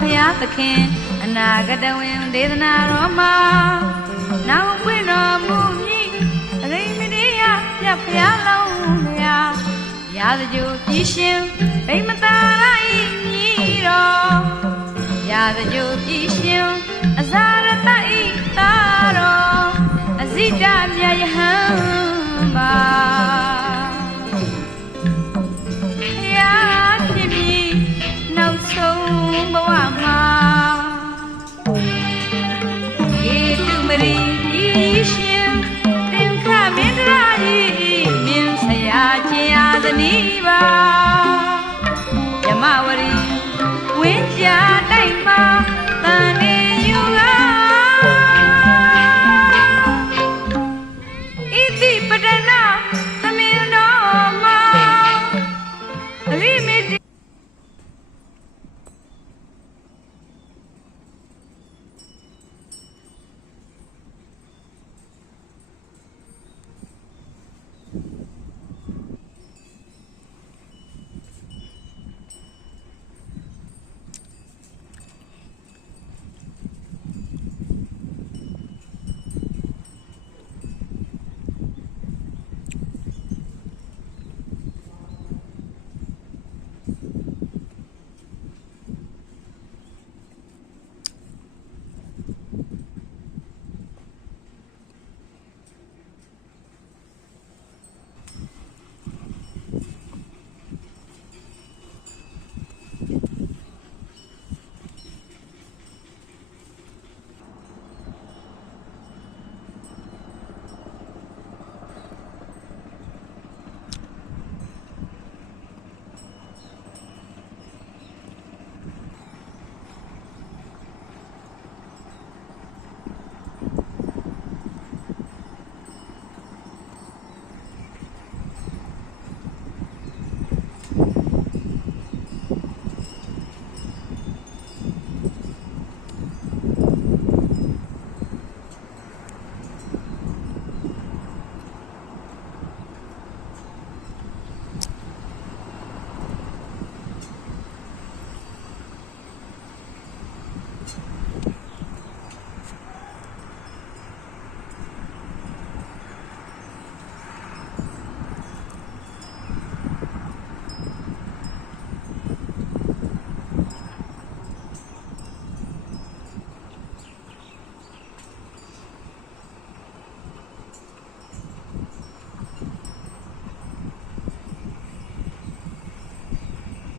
ဖျားသခင်အနာဂတဝင်ဒေသနာတော်မှာနောက်ပွင့်တော်မူမည်ရိမတိယပြဖျားလုံးလျာရာဇကြိုပြည်ရှင်ဗိမတာရဤမြည်တော်ရာဇကြိုပြည်ရှင်အဇာရတဤတာတော်အဇိတမြယဟံပါဘဝမှာယေတုမရီရှင်သင်္ခမင်းရာကြီးမြင်းဆရာချင်းအားသနီးပါယမဝရီဝင်းကြတိုက်မှာ